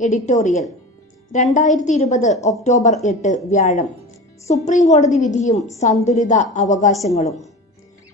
Editorial. രണ്ടായിരത്തി ഇരുപത് October എട്ട് വ്യാഴം. സുപ്രീം കോടതി വിധിയും സന്തുലിത അവകാശങ്ങളും.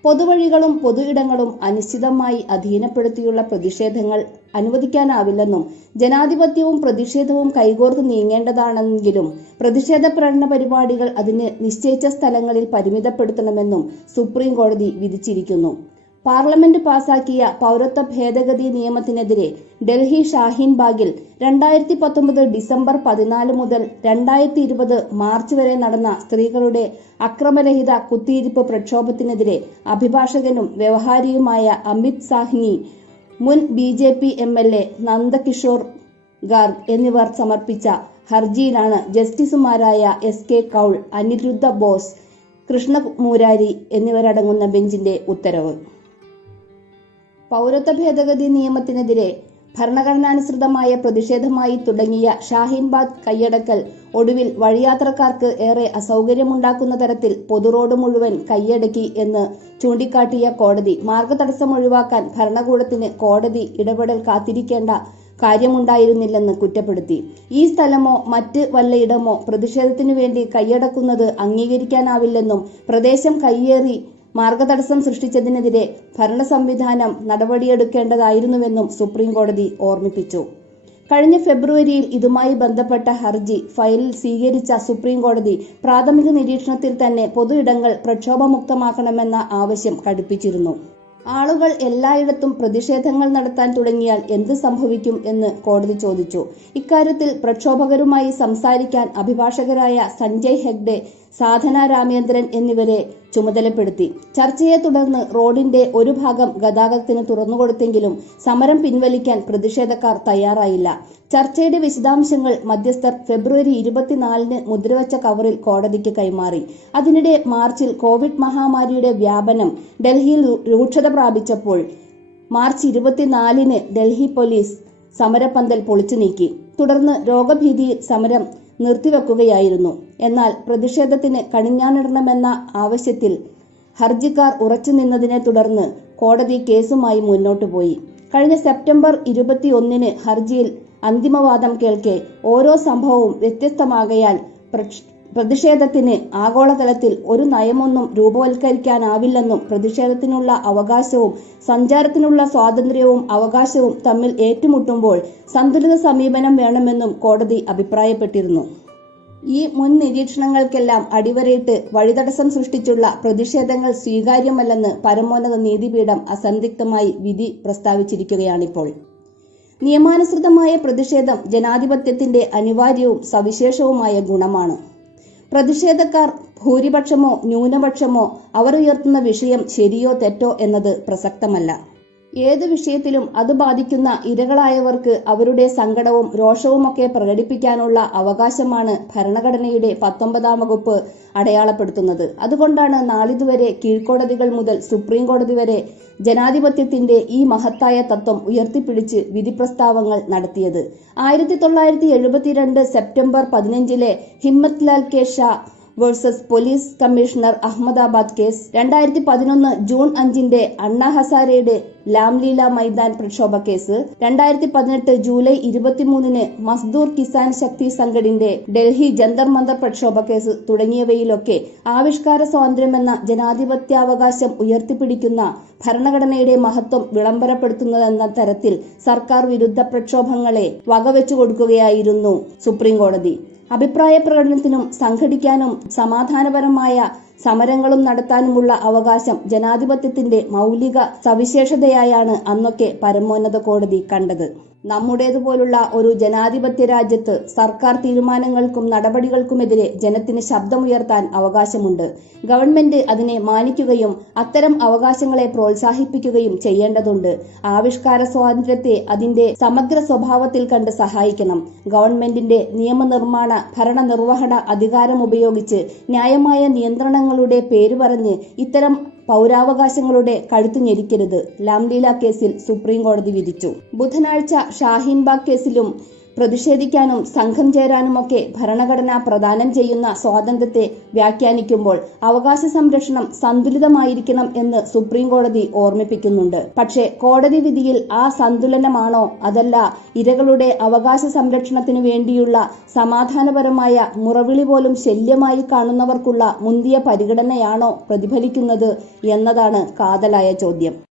പൊതുവഴികളും പൊതു ഇടങ്ങളും അനിശ്ചിതമായി അധീനപ്പെടുത്തിയുള്ള പ്രതിഷേധങ്ങൾ അനുവദിക്കാനാവില്ലെന്നും ജനാധിപത്യവും പ്രതിഷേധവും കൈകോർത്ത് നീങ്ങേണ്ടതാണെങ്കിലും പ്രതിഷേധ പ്രകടന പരിപാടികൾ അതിന് നിശ്ചയിച്ച സ്ഥലങ്ങളിൽ പരിമിതപ്പെടുത്തണമെന്നും സുപ്രീം കോടതി വിധിച്ചിരിക്കുന്നു. പാർലമെന്റ് പാസാക്കിയ പൗരത്വ ഭേദഗതി നിയമത്തിനെതിരെ ഡൽഹി ഷാഹീൻ ബാഗിൽ രണ്ടായിരത്തി പത്തൊമ്പത് ഡിസംബർ പതിനാല് മുതൽ രണ്ടായിരത്തി ഇരുപത് മാർച്ച് വരെ നടന്ന സ്ത്രീകളുടെ അക്രമരഹിത കുത്തിയിരിപ്പ് പ്രക്ഷോഭത്തിനെതിരെ അഭിഭാഷകനും വ്യവഹാരിയുമായ അമിത് സാഹ്നി മുൻ B J P M L A Nandakishore Garg എന്നിവർ സമർപ്പിച്ച ഹർജിയിലാണ് ജസ്റ്റിസുമാരായ എസ് കെ കൗൾ അനിരുദ്ധ ബോസ് കൃഷ്ണ മൂരാരി എന്നിവരടങ്ങുന്ന ബെഞ്ചിന്റെ ഉത്തരവ്. പൗരത്വ ഭേദഗതി നിയമത്തിനെതിരെ ഭരണഘടനാനുസൃതമായ പ്രതിഷേധമായി തുടങ്ങിയ ഷാഹീൻബാഗ് കൈയടക്കൽ ഒടുവിൽ വഴിയാത്രക്കാർക്ക് ഏറെ അസൗകര്യമുണ്ടാക്കുന്ന തരത്തിൽ പൊതുറോഡ് മുഴുവൻ കൈയടക്കി എന്ന് ചൂണ്ടിക്കാട്ടിയ കോടതി മാർഗതടസ്സം ഒഴിവാക്കാൻ ഭരണകൂടത്തിന് കോടതി ഇടപെടൽ കാത്തിരിക്കേണ്ട കാര്യമുണ്ടായിരുന്നില്ലെന്ന് കുറ്റപ്പെടുത്തി. ഈ സ്ഥലമോ മറ്റ് വല്ലയിടമോ പ്രതിഷേധത്തിനു വേണ്ടി കൈയടക്കുന്നത് അംഗീകരിക്കാനാവില്ലെന്നും പ്രദേശം കയ്യേറി മാർഗതടസ്സം സൃഷ്ടിച്ചതിനെതിരെ ഭരണ സംവിധാനം നടപടിയെടുക്കേണ്ടതായിരുന്നുവെന്നും സുപ്രീം കോടതി ഓർമ്മിപ്പിച്ചു. കഴിഞ്ഞ ഫെബ്രുവരിയിൽ ഇതുമായി ബന്ധപ്പെട്ട ഹർജി ഫയലിൽ സ്വീകരിച്ച സുപ്രീം കോടതി പ്രാഥമിക നിരീക്ഷണത്തിൽ തന്നെ പൊതു ഇടങ്ങൾ പ്രക്ഷോഭമുക്തമാക്കണമെന്ന ആവശ്യം കടുപ്പിച്ചിരുന്നു. ആളുകൾ എല്ലായിടത്തും പ്രതിഷേധങ്ങൾ നടത്താൻ തുടങ്ങിയാൽ എന്ത് സംഭവിക്കും എന്ന് കോടതി ചോദിച്ചു. ഇക്കാര്യത്തിൽ പ്രക്ഷോഭകരുമായി സംസാരിക്കാൻ അഭിഭാഷകരായ സഞ്ജയ് ഹെഗ്ഡെ സാധന രാമേന്ദ്രൻ എന്നിവരെ ചുമതലപ്പെടുത്തി. ചർച്ചയെ തുടർന്ന് റോഡിന്റെ ഒരു ഭാഗം ഗതാഗതത്തിന് തുറന്നുകൊടുത്തെങ്കിലും സമരം പിൻവലിക്കാൻ പ്രതിഷേധക്കാർ തയ്യാറായില്ല. ചർച്ചയുടെ വിശദാംശങ്ങൾ മധ്യസ്ഥർ ഫെബ്രുവരി ഇരുപത്തിനാലിന് മുദ്രവച്ച കവറിൽ കോടതിക്ക് കൈമാറി. അതിനിടെ മാർച്ചിൽ കോവിഡ് മഹാമാരിയുടെ വ്യാപനം ഡൽഹിയിൽ രൂക്ഷത പ്രാപിച്ചപ്പോൾ മാർച്ച് ഇരുപത്തിനാലിന് ഡൽഹി പോലീസ് സമരപ്പന്തൽ പൊളിച്ചു നീക്കി. തുടർന്ന് രോഗഭീതിയിൽ സമരം നിർത്തിവെക്കുകയായിരുന്നു. എന്നാൽ പ്രതിഷേധത്തിന് കണിഞ്ഞാണിടണമെന്ന ആവശ്യത്തിൽ ഹർജിക്കാർ ഉറച്ചു നിന്നതിനെ തുടർന്ന് കോടതി കേസുമായി മുന്നോട്ടു പോയി. കഴിഞ്ഞ സെപ്റ്റംബർ ഇരുപത്തിയൊന്നിന് ഹർജിയിൽ അന്തിമവാദം കേൾക്കെ ഓരോ സംഭവവും വ്യത്യസ്തമാകയാൽ പ്രതിഷേധത്തിന് ആഗോളതലത്തിൽ ഒരു നയമൊന്നും രൂപവൽക്കരിക്കാനാവില്ലെന്നും പ്രതിഷേധത്തിനുള്ള അവകാശവും സഞ്ചാരത്തിനുള്ള സ്വാതന്ത്ര്യവും അവകാശവും തമ്മിൽ ഏറ്റുമുട്ടുമ്പോൾ സന്തുലിത സമീപനം വേണമെന്നും കോടതി അഭിപ്രായപ്പെട്ടിരുന്നു. ഈ മുൻ നിരീക്ഷണങ്ങൾക്കെല്ലാം അടിവരയിട്ട് വഴിതടസ്സം സൃഷ്ടിച്ചുള്ള പ്രതിഷേധങ്ങൾ സ്വീകാര്യമല്ലെന്ന് പരമോന്നത നീതിപീഠം അസന്ദിഗ്ധമായി വിധി പ്രസ്താവിച്ചിരിക്കുകയാണിപ്പോൾ. നിയമാനുസൃതമായ പ്രതിഷേധം ജനാധിപത്യത്തിന്റെ അനിവാര്യവും സവിശേഷവുമായ ഗുണമാണ്. പ്രതിഷേധക്കാർ ഭൂരിപക്ഷമോ ന്യൂനപക്ഷമോ അവർ ഉയർത്തുന്ന വിഷയം ശരിയോ തെറ്റോ എന്നത് പ്രസക്തമല്ല ഏത് വിഷയത്തിലും അത് ബാധിക്കുന്ന ഇരകളായവർക്ക് അവരുടെ സങ്കടവും രോഷവുമൊക്കെ പ്രകടിപ്പിക്കാനുള്ള അവകാശമാണ് ഭരണഘടനയുടെ പത്തൊമ്പതാം വകുപ്പ് അടയാളപ്പെടുത്തുന്നത്. അതുകൊണ്ടാണ് നാളിതുവരെ കീഴ്ക്കോടതികൾ മുതൽ സുപ്രീം കോടതി വരെ ജനാധിപത്യത്തിന്റെ ഈ മഹത്തായ തത്വം ഉയർത്തിപ്പിടിച്ച് വിധി പ്രസ്താവങ്ങൾ നടത്തിയത്. ആയിരത്തി തൊള്ളായിരത്തി എഴുപത്തിരണ്ട് സെപ്റ്റംബർ പതിനഞ്ചിലെ Himmat Lal K Shah versus police commissioner Ahmedabad case രണ്ടായിരത്തി പതിനൊന്ന് ജൂൺ അഞ്ചിന്റെ അണ്ണ ഹസാരയുടെ ലാംലീല മൈതാൻ പ്രക്ഷോഭ കേസ്. രണ്ടായിരത്തി പതിനെട്ട് ജൂലൈ ഇരുപത്തിമൂന്നിന് മസ്ദൂർ കിസാൻ ശക്തി സംഘടിന്റെ ഡൽഹി ജന്തർ മന്ദർ പ്രക്ഷോഭ കേസ് തുടങ്ങിയവയിലൊക്കെ ആവിഷ്കാര സ്വാതന്ത്ര്യമെന്ന ജനാധിപത്യാവകാശം ഉയർത്തിപ്പിടിക്കുന്ന ഭരണഘടനയുടെ മഹത്വം വിളംബരപ്പെടുത്തുന്നതെന്ന തരത്തിൽ സർക്കാർ വിരുദ്ധ പ്രക്ഷോഭങ്ങളെ വകവെച്ചു കൊടുക്കുകയായിരുന്നു സുപ്രീം കോടതി. അഭിപ്രായ പ്രകടനത്തിനും സംഘടിക്കാനും സമാധാനപരമായ സമരങ്ങളും നടത്താനുമുള്ള അവകാശം ജനാധിപത്യത്തിന്റെ മൗലിക സവിശേഷതയായാണ് അന്നൊക്കെ പരമോന്നത കോടതി കണ്ടത്. നമ്മുടേതുപോലുള്ള ഒരു ജനാധിപത്യ രാജ്യത്ത് സർക്കാർ തീരുമാനങ്ങൾക്കും നടപടികൾക്കുമെതിരെ ജനത്തിന് ശബ്ദമുയർത്താൻ അവകാശമുണ്ട്. ഗവൺമെന്റ് അതിനെ മാനിക്കുകയും അത്തരം അവകാശങ്ങളെ പ്രോത്സാഹിപ്പിക്കുകയും ചെയ്യേണ്ടതുണ്ട്. ആവിഷ്കാര സ്വാതന്ത്ര്യത്തെ അതിന്റെ സമഗ്ര സ്വഭാവത്തിൽ കണ്ട് സഹായിക്കണം. ഗവൺമെന്റിന്റെ നിയമനിർമ്മാണ ഭരണനിർവഹണ അധികാരം ഉപയോഗിച്ച് ന്യായമായ നിയന്ത്രണങ്ങളുടെ പേര് പറഞ്ഞ് ഇത്തരം പൗരാവകാശങ്ങളുടെ കഴുത്തു ഞെരിക്കരുത്. ലാംലീല കേസിൽ സുപ്രീം കോടതി വിധിച്ചു. ബുധനാഴ്ച ഷാഹീൻബാഗ് കേസിലും പ്രതിഷേധിക്കാനും സംഘം ചേരാനുമൊക്കെ ഭരണഘടന പ്രദാനം ചെയ്യുന്ന സ്വാതന്ത്ര്യത്തെ വ്യാഖ്യാനിക്കുമ്പോൾ അവകാശ സംരക്ഷണം സന്തുലിതമായിരിക്കണം എന്ന് സുപ്രീം കോടതി ഓർമ്മിപ്പിക്കുന്നുണ്ട്. പക്ഷേ കോടതി വിധിയിൽ ആ സന്തുലനമാണോ അതല്ല ഇരകളുടെ അവകാശ സംരക്ഷണത്തിനു വേണ്ടിയുള്ള സമാധാനപരമായ മുറവിളി പോലും ശല്യമായി കാണുന്നവർക്കുള്ള മുന്തിയ പരിഗണനയാണോ പ്രതിഫലിക്കുന്നത് എന്നതാണ് കാതലായ ചോദ്യം.